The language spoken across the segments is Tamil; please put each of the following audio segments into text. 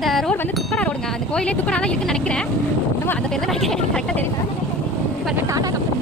இந்த ரோடு வந்து துக்கடா ரோடுங்க. அந்த கோயிலே துக்கடா தான் இருக்குன்னு நினைக்கிறேன். இன்னும் அந்த பேர் தான் நினைக்கிறேன், எனக்கு கரெக்டாக தெரியல. இப்போ டாடா கம்பெனி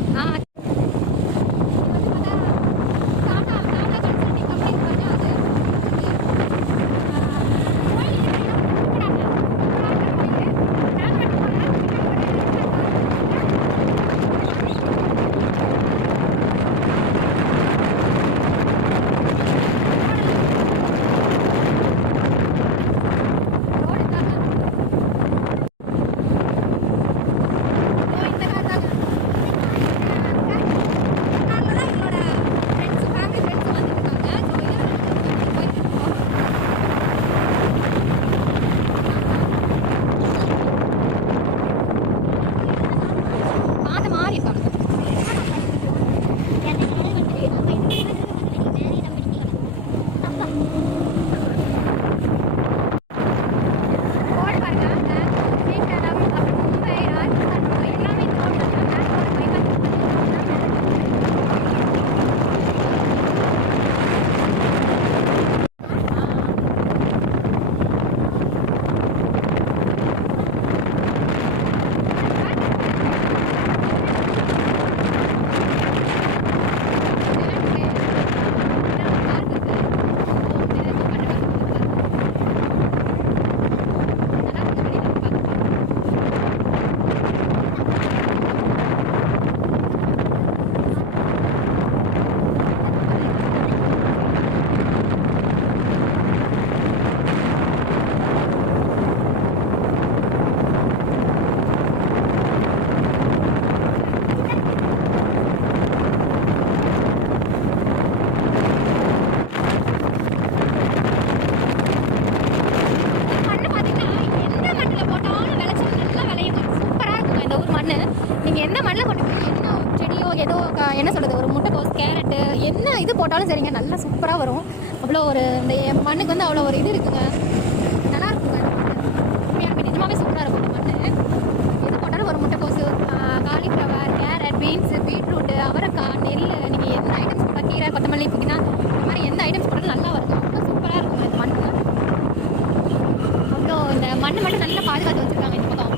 என்ன சொல்கிறது, ஒரு முட்டைக்கோஸ், கேரட்டு, என்ன இது போட்டாலும் சரிங்க, நல்லா சூப்பராக வரும். அவ்வளோ ஒரு இந்த மண்ணுக்கு வந்து அவ்வளோ ஒரு இது இருக்குங்க, நல்லா இருக்குங்க. நிஜமாவே சூப்பராக இருக்கும் இந்த மண். எது போட்டாலும் ஒரு முட்டைக்கோசு, காலிஃப்ளவர், கேரட், பீன்ஸு, பீட்ரூட்டு, அவரைக்காய், நெல், நீங்கள் எந்த ஐட்டம்ஸ் போட்டால், கீரை, கொத்தமல்லி, புதினா, இந்த மாதிரி எந்த ஐட்டம்ஸ் போட்டாலும் நல்லா வருங்க. அவ்வளோ சூப்பராக இருக்குங்க இந்த மண். அவ்வளோ இந்த மண் மட்டும் நல்லா பாதுகாத்து வச்சுருக்காங்க இந்த பக்கம்.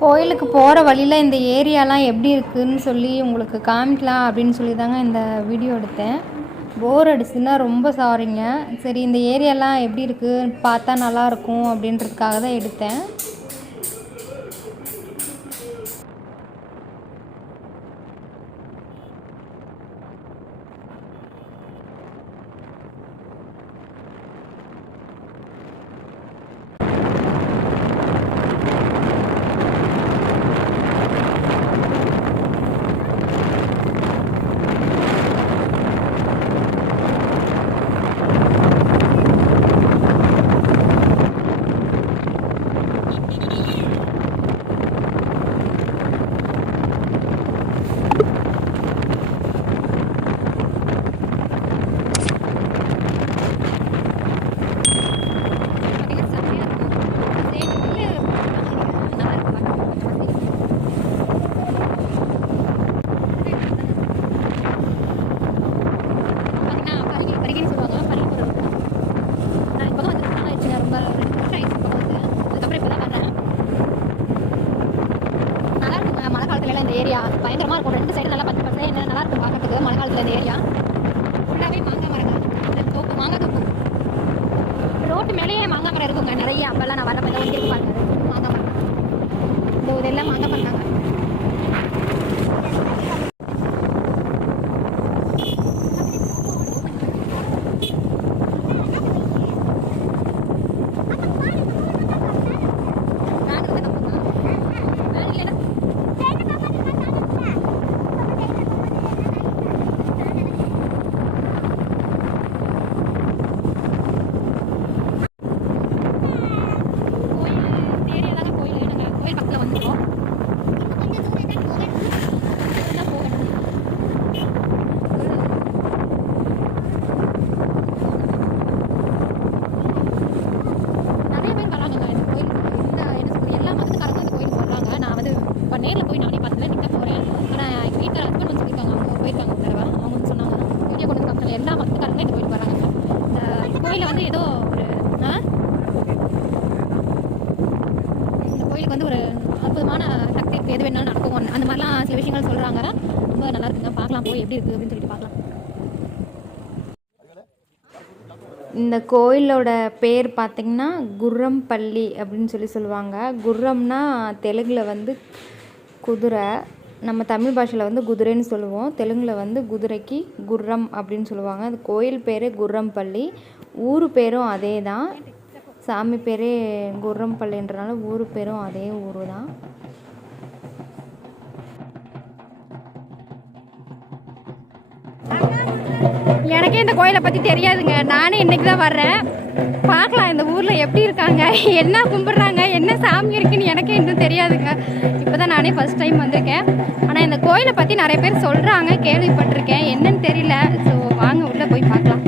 கோயிலுக்கு போகிற வழியில் இந்த ஏரியாலாம் எப்படி இருக்குதுன்னு சொல்லி உங்களுக்கு காமிக்கலாம் அப்படின்னு சொல்லி தாங்க இந்த வீடியோ எடுத்தேன். போர் அடிச்சுன்னா ரொம்ப சாரிங்க. சரி, இந்த ஏரியாலாம் எப்படி இருக்குது பார்த்தா நல்லாயிருக்கும் அப்படின்றதுக்காக தான் எடுத்தேன். ஏரியா பயங்கரமாக இருக்கும். ரெண்டு சைடு நல்லா பச்சை பச்சை என்ன நல்லா இருக்கும் பார்க்கறதுக்கு. மழை காலத்தில் இந்த ஏரியா ஃபுல்லாகவே மாங்காய் மரங்கள், தோப்பு, மாங்காய் தோப்பு. ரோட்டு மேலேயே மாங்காய் மரம் இருக்குங்க நிறைய. அப்போல்லாம் நான் வரப்போ வந்து பாருங்க மாங்காய் மரம். இதெல்லாம் மாங்காய் பண்ணாங்க. வந்து ஒரு அற்புதமான சக்தி இருக்குது, எது வேணாலும் நடக்கும் அந்த மாதிரிலாம் சில விஷயங்கள் சொல்கிறாங்க. ரொம்ப நல்லா இருக்குங்க, பார்க்கலாம் போய் எப்படி இருக்குது அப்படின்னு சொல்லிட்டு பார்க்கலாம். இந்த கோயிலோட பேர் பார்த்திங்கன்னா குர்ரம்பள்ளி அப்படின்னு சொல்லுவாங்க. குர்ரம்னா தெலுங்கில் வந்து குதிரை, நம்ம தமிழ் பாஷையில் வந்து குதிரைன்னு சொல்லுவோம். தெலுங்கில் வந்து குதிரைக்கு குர்ரம் அப்படின்னு சொல்லுவாங்க. அது கோயில் பேரே குர்ரம்பள்ளி, ஊர் பேரும் அதே தான். சாமி பேரே குர்ரம்பள்ளின்றனால ஊர் பேரும் அதே ஊர் தான். எனக்கே இந்த கோயிலை பற்றி தெரியாதுங்க, நானே இன்றைக்கி தான் வர்றேன். பார்க்கலாம் இந்த ஊரில் எப்படி இருக்காங்க, என்ன கும்பிட்றாங்க, என்ன சாமி இருக்குன்னு எனக்கே இன்னும் தெரியாதுங்க. இப்போ தான் நானே ஃபஸ்ட் டைம் வந்திருக்கேன். ஆனால் இந்த கோயிலை பற்றி நிறைய பேர் சொல்கிறாங்க, கேள்விப்பட்டிருக்கேன், என்னன்னு தெரியல. ஸோ வாங்க உள்ளே போய் பார்க்கலாம்.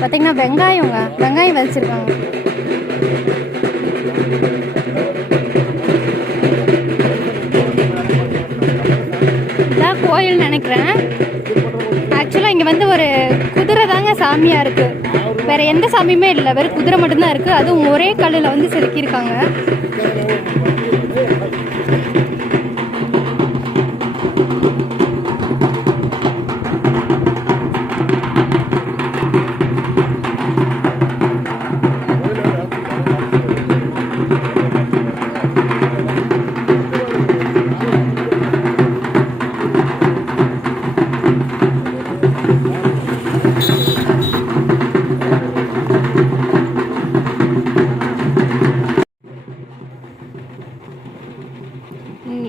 பார்த்தீங்கன்னா வெங்காயம் வச்சுருக்காங்க. இதான் கோயில் நினைக்கிறேன். ஆக்சுவலாக இங்கே வந்து ஒரு குதிரை தாங்க சாமியாக இருக்குது, வேறு எந்த சாமியுமே இல்லை, வெறும் குதிரை மட்டும்தான் இருக்குது. அதுவும் ஒரே கல்லில் வந்து செதுக்கியிருக்காங்க.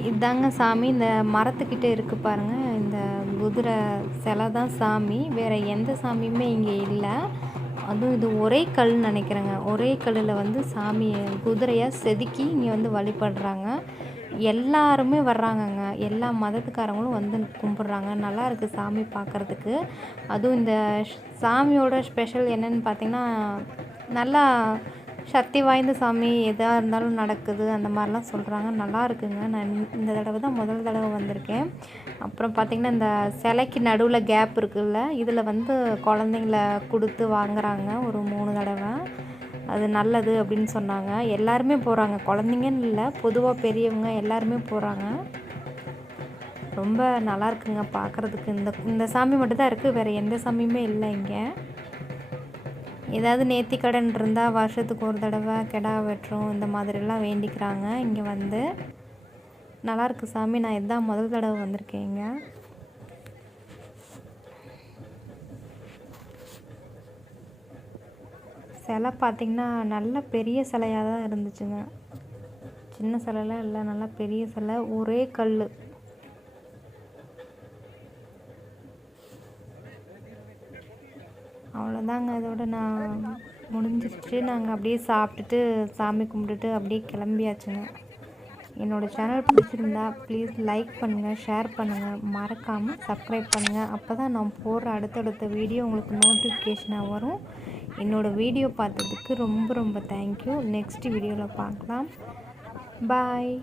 இதாங்க சாமி, இந்த மரத்துக்கிட்ட இருக்குது பாருங்கள், இந்த குதிரை சிலை தான் சாமி, வேறு எந்த சாமியுமே இங்கே இல்லை. அதுவும் இது ஒரே கல் நினைக்கிறேங்க. ஒரே கல்லில் வந்து சாமியை குதிரையாக செதுக்கி இங்கே வந்து வழிபடுறாங்க. எல்லாருமே வர்றாங்கங்க, எல்லா மதத்துக்காரங்களும் வந்து கும்பிட்றாங்க. நல்லா இருக்குது சாமி பார்க்குறதுக்கு. அதுவும் இந்த சாமியோட ஸ்பெஷல் என்னென்னு பார்த்திங்கன்னா, நல்லா சக்தி வாய்ந்த சாமி, எதாக இருந்தாலும் நடக்குது அந்த மாதிரிலாம் சொல்கிறாங்க. நல்லா இருக்குங்க. நான் இந்த தடவை தான் முதல் தடவை வந்திருக்கேன். அப்புறம் பார்த்திங்கன்னா இந்த சிலைக்கு நடுவில் கேப் இருக்குல்ல, இதில் வந்து குழந்தைங்கள கொடுத்து வாங்குறாங்க ஒரு 3 தடவை. அது நல்லது அப்படின்னு சொன்னாங்க. எல்லாருமே போகிறாங்க, குழந்தைங்கன்னு இல்லை, பொதுவாக பெரியவங்க எல்லாருமே போகிறாங்க. ரொம்ப நல்லா இருக்குங்க பார்க்குறதுக்கு. இந்த சாமி மட்டும்தான் இருக்குது, வேறு எந்த சாமியுமே இல்லை இங்கே. ஏதாவது நேர்த்திக்கடன் இருந்தால் வருஷத்துக்கு ஒரு தடவை கிடா வெட்டுறோம், இந்த மாதிரிலாம் வேண்டிக்கிறாங்க. இங்கே வந்து நல்லாயிருக்கு சாமி. நான் இதுதான் முதல் தடவை வந்திருக்கேங்க. சிலை பார்த்திங்கன்னா நல்ல பெரிய சிலையாக தான் இருந்துச்சுங்க, சின்ன சிலைலாம் இல்லை, நல்லா பெரிய சிலை, ஒரே கல். அவ்வளோதாங்க, இதோட நான் முடிஞ்சிருச்சு. நாங்கள் அப்படியே சாப்பிட்டுட்டு சாமி கும்பிட்டுட்டு அப்படியே கிளம்பியாச்சுங்க. என்னோடய சேனல் பிடிச்சிருந்தா ப்ளீஸ் லைக் பண்ணுங்கள், ஷேர் பண்ணுங்கள், மறக்காமல் சப்ஸ்கிரைப் பண்ணுங்கள். அப்போ தான் நான் போடுற அடுத்தடுத்த வீடியோ உங்களுக்கு நோட்டிஃபிகேஷனாக வரும். என்னோடய வீடியோ பார்த்ததுக்கு ரொம்ப ரொம்ப தேங்க்யூ. நெக்ஸ்ட் வீடியோவில் பார்க்கலாம். பாய்.